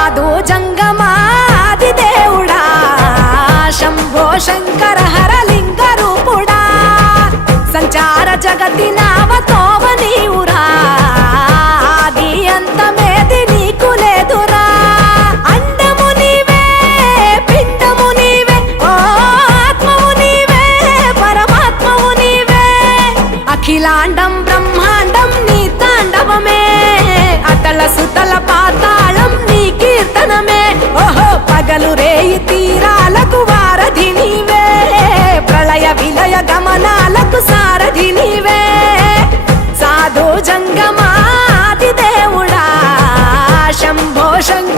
సాధు జంగమాది దేవుడా శంభో శంకర హరలింగ రూపుడా సంచార జగతి నామతోవ నీవురా ఆది అంతమేది నీకు లేదురా అండము నీవే పిండము నీవే ఓ ఆత్మవు నీవే పరమాత్మవు నీవే అఖిలాండం బ్రహ్మాండం నీ తాండవమే అతల సుతల పాతాళం నీ కీర్తనమే ఓహో పగలు రేయి తీరాలకు వారధి నీవే ప్రళయ విలయ గమనాలకు సారథి నీవే సాధు జంగమాది దేవుడా శంభో శంకర